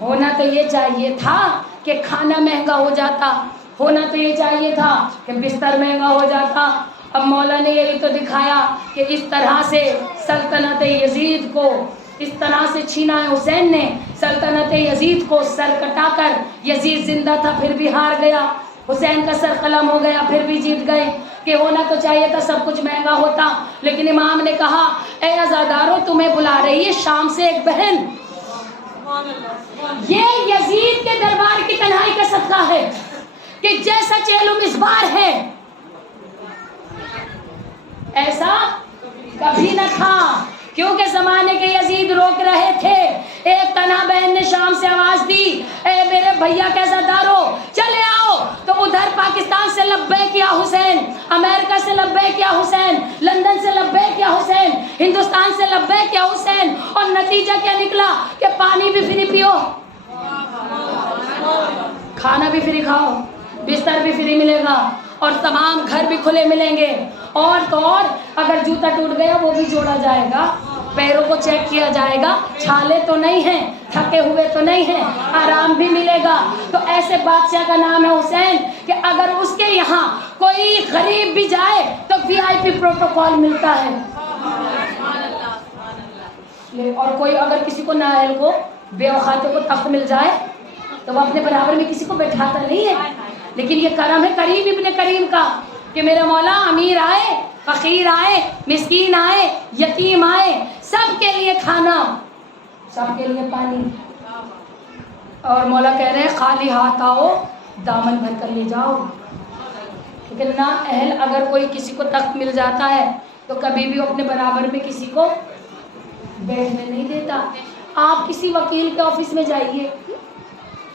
ہونا تو یہ چاہیے تھا کہ کھانا مہنگا ہو جاتا، ہونا تو یہ چاہیے تھا کہ بستر مہنگا ہو جاتا۔ اب مولا نے یہی تو دکھایا کہ اس طرح سے سلطنت یزید کو، اس طرح سے چھینا ہے حسین نے سلطنت یزید کو، سر کٹا کر۔ یزید زندہ تھا پھر بھی ہار گیا، حسین کا سر قلم ہو گیا پھر بھی جیت گئے۔ کہ ہونا تو چاہیے تھا سب کچھ مہنگا ہوتا، لیکن امام نے کہا اے عزادارو تمہیں بلا رہی ہے شام سے ایک بہن، یہ یزید کے دربار کی تنہائی کا صدقہ ہے کہ جیسا چیلو مزبار ہے ایسا کبھی نہ تھا، کیونکہ زمانے کے یزید روک رہے تھے۔ ایک تنہا بہن نے شام سے آواز دی اے میرے بھیا کے عزادارو چلے آؤ، تو ادھر پاکستان سے لبیک یا حسین، امریکہ سے لبیک یا حسین، لندن سے لبیک یا حسین، ہندوستان سے لبیک یا حسین، اور نتیجہ کیا نکلا کہ پانی بھی فری پیو، کھانا بھی فری کھاؤ، بستر بھی فری ملے گا، اور تمام گھر بھی کھلے ملیں گے، اور تو اور اگر جوتا ٹوٹ گیا وہ بھی جوڑا جائے گا، پیروں کو چیک کیا جائے گا، چھالے تو نہیں ہیں، تھکے ہوئے تو نہیں ہیں، آرام بھی ملے گا۔ تو ایسے بادشاہ کا نام ہے حسین کہ اگر اس کے یہاں کوئی غریب بھی جائے تو VIP پروٹوکول ملتا ہے، اور کوئی اگر کسی کو نااہل کو، بے اوقاتوں کو تخت مل جائے تو وہ اپنے برابر میں کسی کو بیٹھاتا نہیں ہے، لیکن یہ کرم ہے کریم ابن کریم کا کہ میرا مولا امیر آئے، فقیر آئے، مسکین آئے، یتیم آئے، سب کے لیے کھانا، سب کے لیے پانی، اور مولا کہہ رہے ہیں خالی ہاتھ آؤ دامن بھر کر لے جاؤ، لیکن نا اہل اگر کوئی کسی کو تخت مل جاتا ہے تو کبھی بھی اپنے برابر میں کسی کو بیٹھنے نہیں دیتا۔ آپ کسی وکیل کے آفس میں جائیے،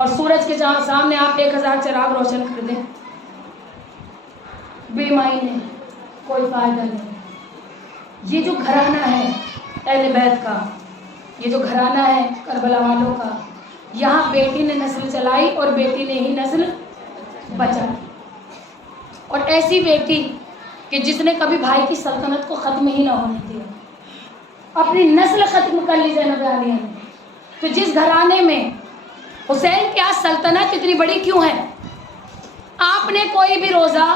اور سورج کے سامنے آپ 1000 چراغ روشن کر دیں، بے معنی، کوئی فائدہ نہیں۔ یہ جو گھرانہ ہے اہل بیت کا، یہ جو گھرانہ ہے کربلا والوں کا، یہاں بیٹی نے نسل چلائی اور بیٹی نے ہی نسل بچائی، اور ایسی بیٹی کہ جس نے کبھی بھائی کی سلطنت کو ختم ہی نہ ہونے دیا، اپنی نسل ختم کر لی زینب عالیہ نے۔ تو جس گھرانے میں حسین کی آج سلطنت اتنی بڑی کیوں ہے؟ آپ نے کوئی بھی روزہ،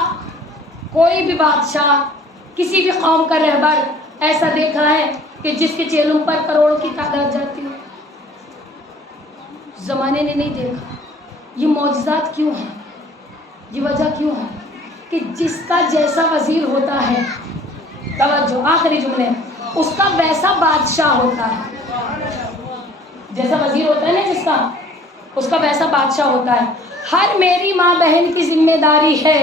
کوئی بھی بادشاہ، کسی بھی قوم کا رہبر ایسا دیکھا ہے کہ جس کے چیلوں پر کروڑوں کی تعداد جاتی ہو؟ زمانے نے نہیں دیکھا۔ یہ معجزات کیوں ہیں؟ یہ وجہ کیوں ہے کہ جس کا جیسا وزیر ہوتا ہے، توجہ آخری جملے، اس کا ویسا بادشاہ ہوتا ہے۔ جیسا وزیر ہوتا ہے نا جس کا، اس کا ویسا بادشاہ ہوتا ہے۔ ہر میری ماں بہن کی ذمہ داری ہے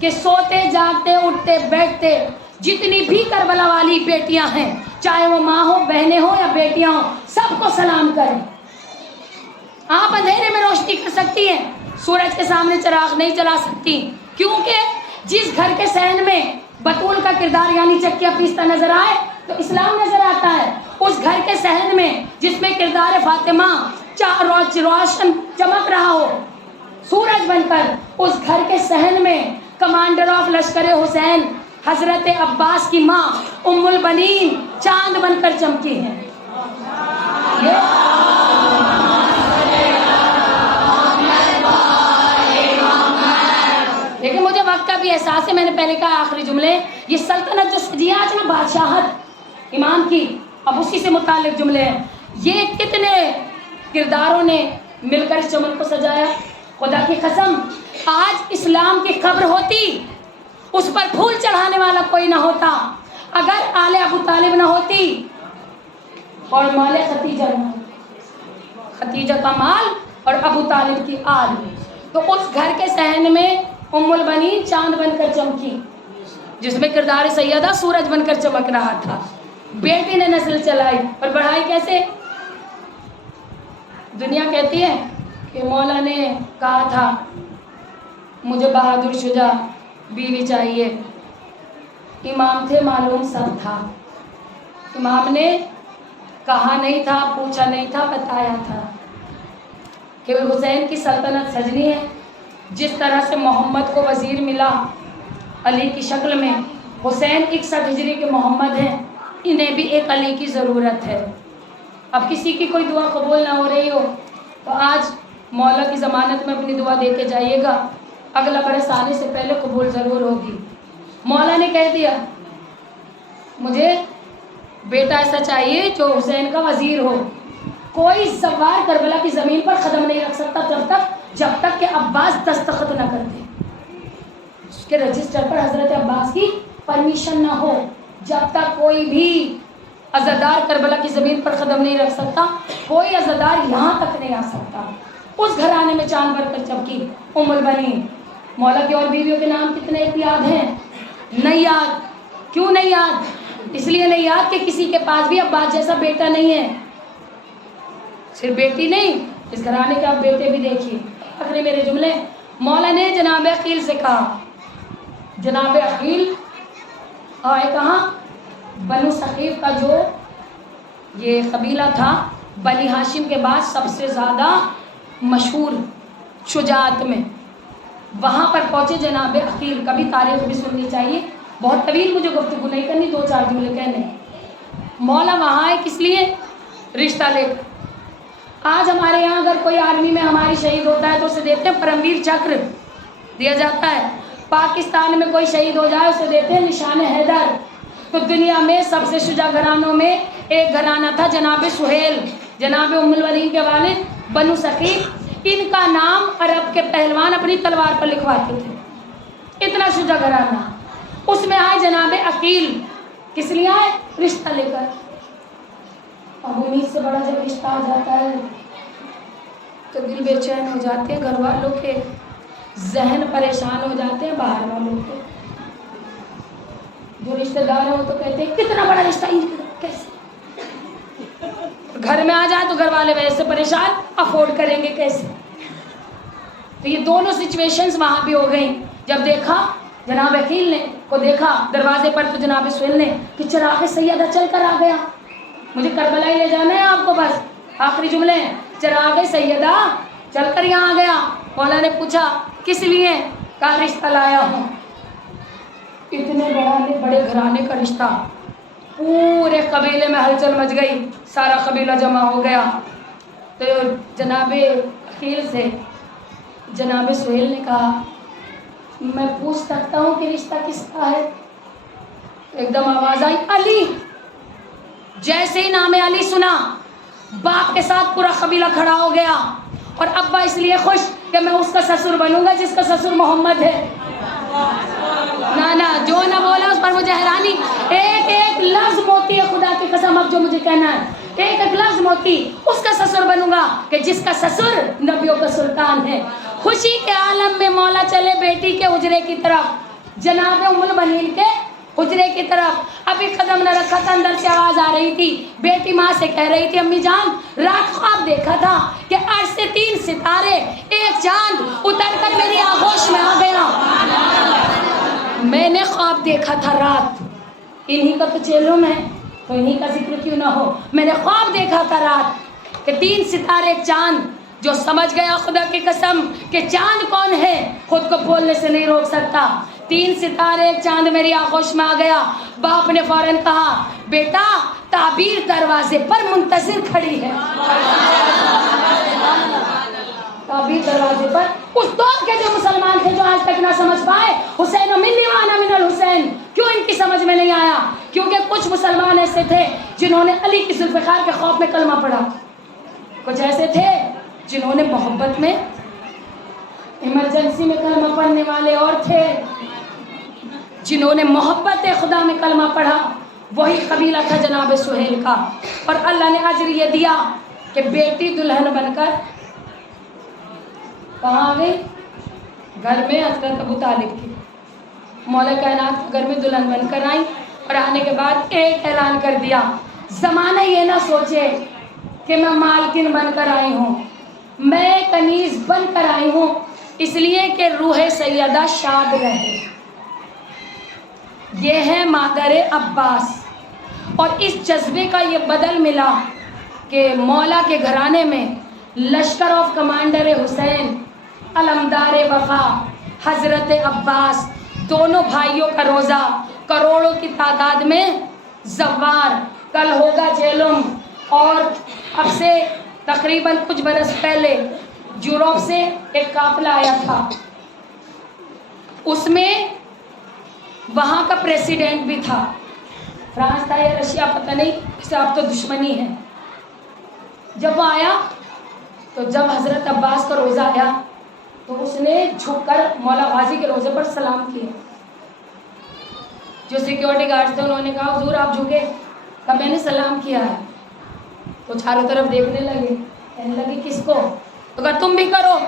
کہ سوتے جاگتے اٹھتے بیٹھتے جتنی بھی کربلا والی بیٹیاں ہیں، چاہے وہ ماں ہو، بہنیں ہو یا بیٹیاں ہوں، سب کو سلام کریں۔ آپ اندھیرے میں روشنی کر سکتی ہیں، سورج کے سامنے چراغ نہیں چلا سکتی، کیونکہ جس گھر کے صحن میں بطول کا کردار یعنی چکیا پیستا نظر آئے تو اسلام نظر آتا ہے۔ اس گھر کے صحن میں جس میں کردار فاطمہ روشن چمک رہا ہو سورج بن کر، اس گھر کے صحن میں کمانڈر آف لشکر حسین حضرت عباس کی ماں ام البنین چاند بن کر چمکی ہے۔ لیکن مجھے وقت کا بھی احساس ہے، میں نے پہلے کہا آخری جملے، یہ سلطنت جو سجی آج نا بادشاہت امام کی، اب اسی سے متعلق جملے ہیں۔ یہ کتنے کرداروں نے مل کر اس چمن کو سجایا، خدا کی قسم آج اسلام کی خبر ہوتی، اس پر پھول چڑھانے والا کوئی نہ ہوتا، اگر آل ابو طالب نہ ہوتی اور مال ختیجہ نہ ہوتی، ختیجہ کا مال اور ابو طالب کی آل، تو اس گھر کے صحن میں ام البنین چاند بن کر چمکی، جس میں کردار سیدہ سورج بن کر چمک رہا تھا۔ بیٹی نے نسل چلائی اور بڑھائی کیسے؟ دنیا کہتی ہے کہ مولا نے کہا تھا مجھے بہادر شجاع بیوی چاہیے، امام تھے معلوم سب تھا، امام نے کہا نہیں تھا، پوچھا نہیں تھا، بتایا تھا کہ حسین کی سلطنت سجنی ہے۔ جس طرح سے محمد کو وزیر ملا علی کی شکل میں، حسین 61 ہجری کے محمد ہیں، انہیں بھی ایک علی کی ضرورت ہے۔ اب کسی کی کوئی دعا قبول نہ ہو رہی ہو تو آج مولا کی ضمانت میں اپنی دعا دے کے جائیے گا، اگلا برس آنے سے پہلے قبول ضرور ہوگی۔ مولا نے کہہ دیا مجھے بیٹا ایسا چاہیے جو حسین کا وزیر ہو، کوئی سوار کربلا کی زمین پر قدم نہیں رکھ سکتا جب تک کہ عباس دستخط نہ کرتے، اس کے رجسٹر پر حضرت عباس کی پرمیشن نہ ہو، جب تک کوئی بھی عزادار کربلا کی زمین پر قدم نہیں رکھ سکتا، کوئی عزادار یہاں تک نہیں آ سکتا۔ اس گھرانے میں چاند بھر کر چمکی ام البنین۔ مولا کی اور بیویوں کے نام کتنے یاد ہیں؟ نہیں یاد۔ کیوں نہیں یاد؟ اس لیے نہیں یاد کہ کسی کے پاس بھی عباس جیسا بیٹا نہیں ہے۔ صرف بیٹی نہیں، اس گھرانے کے آپ بیٹے بھی دیکھیے۔ اگلے میرے جملے، مولا نے جناب عقیل سے کہا، جناب عقیل آئے کہاں؟ بنو ثقیف کا جو یہ قبیلہ تھا، بنی ہاشم کے بعد سب سے زیادہ مشہور شجاعت میں، وہاں پر پہنچے جناب عقیل۔ کبھی تاریخ بھی سننی چاہیے، بہت طویل مجھے گفتگو نہیں کرنی، 2-4 جملے کہنے۔ مولا وہاں ہے کس لیے؟ رشتہ لے کر۔ آج ہمارے یہاں اگر کوئی آرمی میں ہماری شہید ہوتا ہے تو اسے دیتے ہیں پرمویر چکر دیا جاتا ہے، پاکستان میں کوئی شہید ہو جائے اسے دیتے ہیں نشان حیدر۔ تو دنیا میں سب سے شجاع گھرانوں میں ایک گھرانہ تھا جناب سہیل، جناب ام الولید کے والد، بنو ثقیف۔ ان کا نام عرب کے پہلوان اپنی تلوار پر لکھواتے تھے، اتنا شجاع گھرانہ۔ اس میں آئے جناب عقیل، کس لیے آئے؟ رشتہ لے کر۔ اب امید سے بڑا جب رشتہ آ جاتا ہے تو دل بے چین ہو جاتے ہیں، گھر والوں کے ذہن پریشان ہو جاتے ہیں، باہر والوں کے جو رشتہ دار ہو تو کہتے ہیں کتنا بڑا رشتہ، کیسے؟ گھر میں آ جائے تو گھر والے ویسے پریشان، افورڈ کریں گے کیسے؟ تو یہ دونوں سچویشنز وہاں بھی ہو گئیں. جب دیکھا جناب عقیل نے کو دیکھا دروازے پر تو جناب سہیل نے کہ چراغ سیدہ چل کر آ گیا. مجھے کربلا ہی لے جانا ہے آپ کو، بس آخری جملے ہیں. چراغ سیدہ چل کر یہاں آ گیا. مولا نے پوچھا کس لیے؟ کہا رشتہ لایا ہوں. اتنے بڑے گھرانے کا رشتہ، پورے قبیلے میں ہلچل مچ گئی، سارا قبیلہ جمع ہو گیا. تو جناب عقیل سے جناب سہیل نے کہا میں پوچھ سکتا ہوں کہ رشتہ کس کا ہے؟ ایک دم آواز آئی علی. جیسے ہی نام علی سنا باپ کے ساتھ پورا قبیلہ کھڑا ہو گیا. اور ابا اس لیے خوش کہ میں اس کا سسر بنوں گا جس کا سسر محمد ہے. نانا جو نہ بولا اس پر مجھے حیرانی. ایک ایک لفظ موتی ہے، خدا کی قسم اب جو مجھے کہنا ہے ایک ایک لفظ موتی. اس کا سسر بنوں گا کہ جس کا سسر نبیوں کا سلطان ہے. خوشی کے عالم میں مولا چلے بیٹی کے حجرے کی طرف، جناب ام المؤمنین کے حجرے کی طرف. ابھی قدم نہ رکھا تھا، اندر سے آواز آ رہی تھی. بیٹی ماں سے کہہ رہی تھی امی جان رات خواب دیکھا تھا کہ عرش سے 3 ستارے ایک چاند اتر کر میری آغوش میں آ گیا. میں نے خواب دیکھا تھا رات، انہی کا تو چیلوں میں تو انہی کا ذکر کیوں نہ ہو. میں نے خواب دیکھا تھا رات کہ 3 ستارے ایک چاند. جو سمجھ گیا خدا کی قسم کہ چاند کون ہے خود کو بولنے سے نہیں روک سکتا. 3 ستارے ایک چاند میری آغوش میں آ گیا. باپ نے فوراً کہا بیٹا تعبیر دروازے پر منتظر کھڑی ہے. تعبیر دروازے پر. اس دور کے جو مسلمان تھے جو آج تک نہ سمجھ پائے حسین منی وانا من الحسین، کیوں ان کی سمجھ میں نہیں آیا؟ کیونکہ کچھ مسلمان ایسے تھے جنہوں نے علی کی ذوالفقار کے خوف میں کلمہ پڑھا. کچھ ایسے تھے جنہوں نے محبت میں ایمرجنسی میں کلمہ پڑھنے والے اور تھے جنہوں نے محبت خدا میں کلمہ پڑھا. وہی قبیلہ تھا جناب سہیل کا. اور اللہ نے اجر یہ دیا کہ بیٹی دلہن بن کر کہاں گئی؟ گھر میں حضرت ابو طالب کی. مولا کائنات گھر میں دلہن بن کر آئی اور آنے کے بعد ایک اعلان کر دیا. زمانہ یہ نہ سوچے کہ میں مالکن بن کر آئی ہوں، میں کنیز بن کر آئی ہوں اس لیے کہ روح سیدہ شاد رہے. یہ ہے مادر عباس. اور اس جذبے کا یہ بدل ملا کہ مولا کے گھرانے میں لشکر آف کمانڈر حسین، علمدار وفا حضرت عباس، دونوں بھائیوں کا روزہ کروڑوں کی تعداد میں زوار. کل ہوگا جیلم. اور اب سے تقریباً کچھ برس پہلے یورپ سے ایک قافلہ آیا تھا، اس میں وہاں کا پریسیڈنٹ بھی تھا. فرانس تھا یا رشیا پتہ نہیں، اس سے اب تو دشمنی ہے. جب وہ آیا تو جب حضرت عباس کا روزہ آیا تو اس نے جھک کر مولا غازی کے روزے پر سلام کیا. جو سیکیورٹی گارڈ تھے انہوں نے کہا حضور آپ جھکے؟ کہا میں نے سلام کیا ہے. تو چاروں طرف دیکھنے لگے، کہنے لگے کس کو؟ تو کہا تم بھی کرو.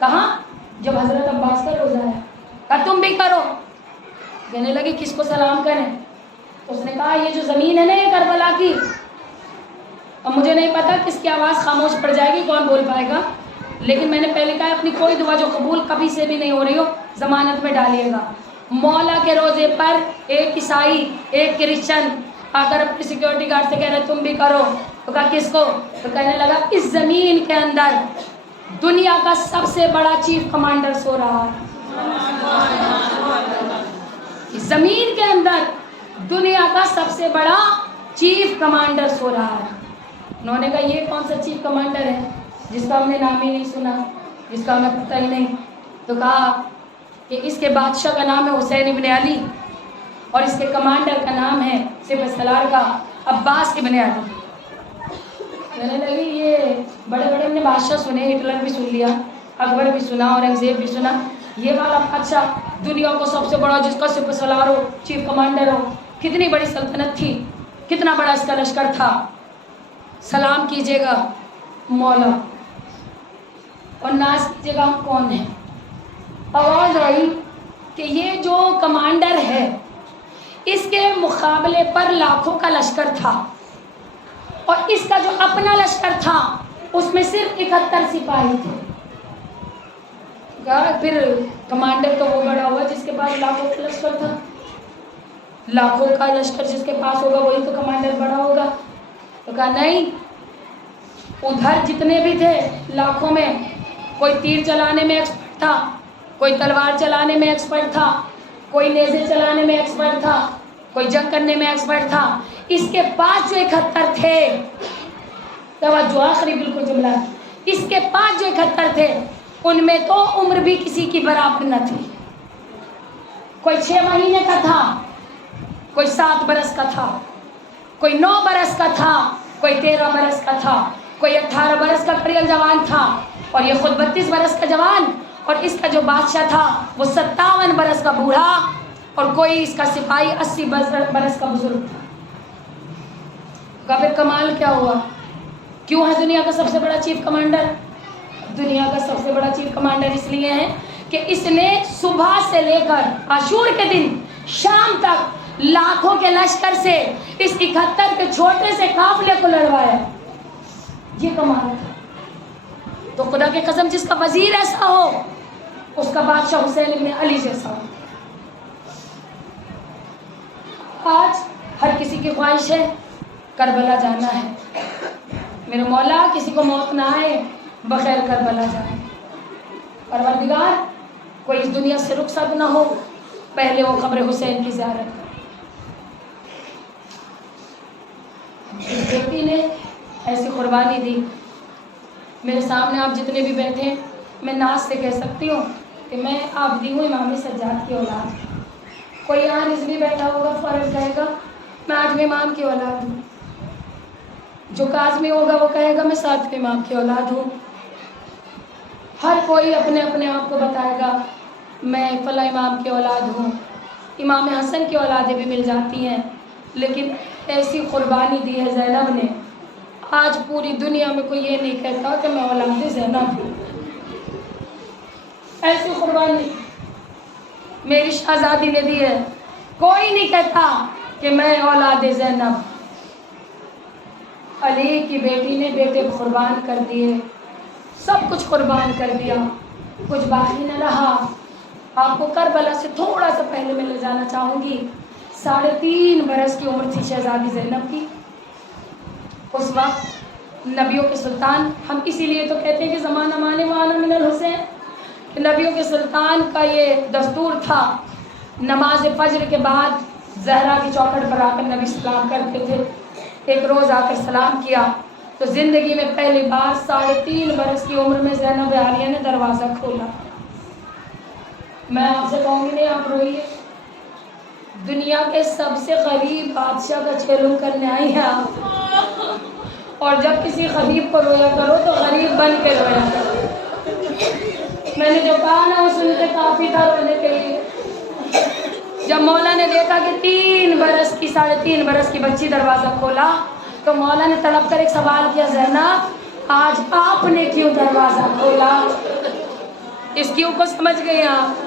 کہاں؟ جب حضرت عباس کا روزہ آیا. کہا تم بھی کرو. کہنے لگے کس کو سلام کریں؟ تو اس نے کہا یہ جو زمین ہے نا یہ کربلا کی، اب مجھے نہیں پتا کس کی آواز خاموش پڑ جائے گی، کون بول پائے گا، لیکن میں نے پہلے کہا اپنی کوئی دعا جو قبول کبھی سے بھی نہیں ہو رہی ہو ضمانت میں ڈالیے گا. مولا کے روزے پر ایک عیسائی ایک کرسچن آ کر اپنی سیکیورٹی گارڈ سے کہہ رہے تم بھی کرو. تو کہا کس کو؟ تو کہنے لگا اس زمین کے اندر دنیا کا سب سے بڑا چیف کمانڈر سو رہا ہے. اس زمین کے اندر دنیا کا سب سے بڑا چیف کمانڈر سو رہا ہے. انہوں نے کہا یہ کون سا چیف کمانڈر ہے جس کا ہم نے نام ہی نہیں سنا، جس کا ہمیں پتہ ہی نہیں؟ تو کہا کہ اس کے بادشاہ کا نام ہے حسین ابن علی اور اس کے کمانڈر کا نام ہے سپہ سالار کا عباس ابن علی. کہنے لگی یہ بڑے بڑے ہم نے بادشاہ سنے، ہٹلر بھی سن لیا، اکبر بھی سنا، اورنگزیب بھی سنا، یہ والا بادشاہ دنیا کو سب سے بڑا جس کا سپہ سالار ہو، چیف کمانڈر ہو، کتنی بڑی سلطنت تھی، کتنا بڑا اس کا لشکر تھا. سلام کیجیے گا مولا اور ناز کیجیے گا ہم کون ہیں. آواز آئی کہ یہ جو کمانڈر ہے اس کے مقابلے پر لاکھوں کا لشکر تھا اور اس کا جو اپنا لشکر تھا اس میں صرف 71 سپاہی تھے. پھر کمانڈر تو وہ بڑا ہوا جس کے پاس لاکھوں کا لشکر تھا، لاکھوں کا لشکر جس کے پاس ہوگا وہی تو کمانڈر بڑا ہوگا. تو کہا نہیں، ادھر جتنے بھی تھے لاکھوں میں، کوئی تیر چلانے میں ایکسپرٹ تھا، کوئی تلوار چلانے میں ایکسپرٹ تھا، کوئی نیزے چلانے میں ایکسپرٹ تھا، کوئی جنگ کرنے میں ایکسپرٹ تھا. اس کے پاس جو 71 تھے، توجہ آخری بالکل جملہ، اس کے پاس جو 71 تھے ان میں تو عمر بھی کسی کی برابر نہ تھی. کوئی 6 مہینے کا تھا، کوئی 7 برس کا تھا، کوئی 9 برس کا تھا، کوئی 13 برس کا تھا، کوئی 18 برس کا کڑیل جوان تھا، اور یہ خود 32 برس کا جوان، اور اس کا جو بادشاہ تھا وہ 57 برس کا بوڑھا، اور کوئی اس کا سپاہی 80 برس کا بزرگ تھا. کا پھر کمال کیا ہوا؟ کیوں ہے دنیا کا سب سے بڑا چیف کمانڈر؟ دنیا کا سب سے بڑا چیف کمانڈر اس لیے ہے کہ اس نے صبح سے لے کر عاشور کے دن شام تک لاکھوں کے لشکر سے اس 71 کے چھوٹے سے قافلے کو لڑوایا. یہ کمال تھا. تو خدا کی قسم جس کا وزیر ایسا ہو اس کا بادشاہ حسین ابن علی جیسا ہو. آج ہر کسی کی خواہش ہے کربلا جانا ہے. میرے مولا کسی کو موت نہ آئے بغیر کربلا جائے. پروردگار کوئی اس دنیا سے رخصت نہ ہو پہلے وہ قبر حسین کی زیارت کرے. اس بیٹی نے ایسی قربانی دی. میرے سامنے آپ جتنے بھی بیٹھے ہیں میں ناز سے کہہ سکتی ہوں کہ میں آپ دی ہوں امام سجاد کی اولاد. کوئی یہاں رضوی بیٹھا ہوگا فوراً کہے گا میں 8ویں امام کی اولاد ہوں. جو کاظمی ہوگا وہ کہے گا میں 7ویں امام کی اولاد ہوں. ہر کوئی اپنے اپنے آپ کو بتائے گا میں فلاں امام کی اولاد ہوں. امام حسن کی اولادیں بھی مل جاتی ہیں، لیکن ایسی قربانی دی ہے زینب نے، آج پوری دنیا میں کوئی یہ نہیں کہتا کہ میں اولاد زینب ہوں. ایسی قربانی میری شہزادی نے دی ہے. کوئی نہیں کہتا کہ میں اولاد زینب. علی کی بیٹی نے بیٹے قربان کر دیے، سب کچھ قربان کر دیا، کچھ باقی نہ رہا. آپ کو کربلا سے تھوڑا سا پہلے میں لے جانا چاہوں گی. 3.5 برس کی عمر تھی شہزادی زینب کی. اس وقت نبیوں کے سلطان، ہم اسی لیے تو کہتے ہیں کہ زمانہ مانے وانا من الحسین، کہ نبیوں کے سلطان کا یہ دستور تھا نماز فجر کے بعد زہرا کی چوکھٹ پر آ کر نبی سلام کرتے تھے. ایک روز آ کر سلام کیا تو زندگی میں پہلی بار 3.5 برس کی عمر میں زینب عالیہ نے دروازہ کھولا. میں آپ سے کہوں گی نہیں آپ روئیے، دنیا کے سب سے غریب بادشاہ کا چیلنج کرنے آئی ہیں آپ، اور جب کسی غریب کو رویا کرو تو غریب بن کے رویا کرو. میں نے جو کہا نا اس میں کافی تھا رونے کے لیے. جب مولا نے دیکھا کہ 3 برس کی 3.5 برس کی بچی دروازہ کھولا تو مولا نے تڑپ کر ایک سوال کیا زینب آج آپ نے کیوں دروازہ کھولا؟ اس کیوں کو سمجھ گئے آپ؟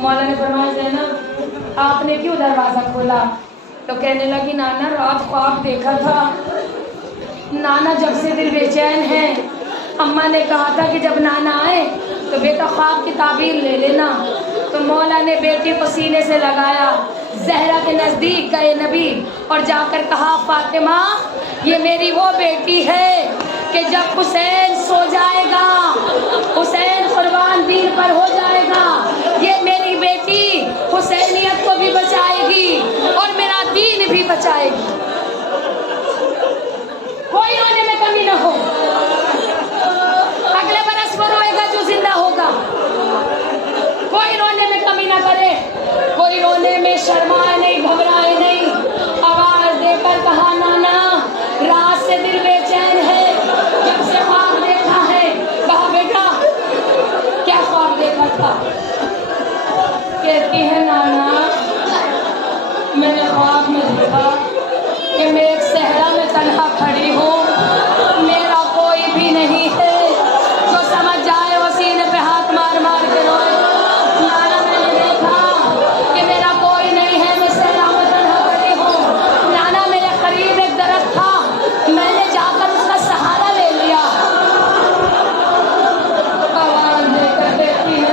مولا نے فرمایا زینب آپ نے کیوں دروازہ کھولا؟ تو کہنے لگی نانا رات خواب دیکھا تھا، نانا جب سے دل بے چین ہے، اماں نے کہا تھا کہ جب نانا آئے تو بیٹا خواب کی تعبیر لے لینا. تو مولا نے بیٹی کو سینے سے لگایا، زہرا کے نزدیک گئے نبی اور جا کر کہا فاطمہ یہ میری وہ بیٹی ہے کہ جب حسین سو جائے گا، حسین قربان دین پر ہو جائے گا، یہ میری بیٹی حسینیت کو بھی بچائے گی اور میرا دین بھی بچائے گی. کوئی رونے میں کمی نہ ہو. اگلے برس وہ روئے گا جو زندہ ہوگا. کوئی رونے میں کمی نہ کرے، کوئی رونے میں شرمائے نہیں، گھبرائے نہیں. آواز دے کر کہا نانا رات سے دل بے چین ہے، جب سے خواب دیکھا ہے. کہا بیٹا کیا خواب دیکھا تھا؟ کہتی ہے نانا میں نے خواب میں دیکھا کہ میں ایک صحرا میں تنہا کھڑی ہوں، میرا کوئی بھی نہیں ہے. جو سمجھ جائے وہ سینے پہ ہاتھ مار مار کے روئے. نانا میں نے دیکھا کہ میرا کوئی نہیں ہے، میں صحرا میں تنہا کھڑی ہوں. نانا میرے قریب ایک درخت تھا، میں نے جا کر اس کا سہارا لے لیا. آواز دے کر دیکھتی ہے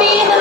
3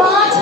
5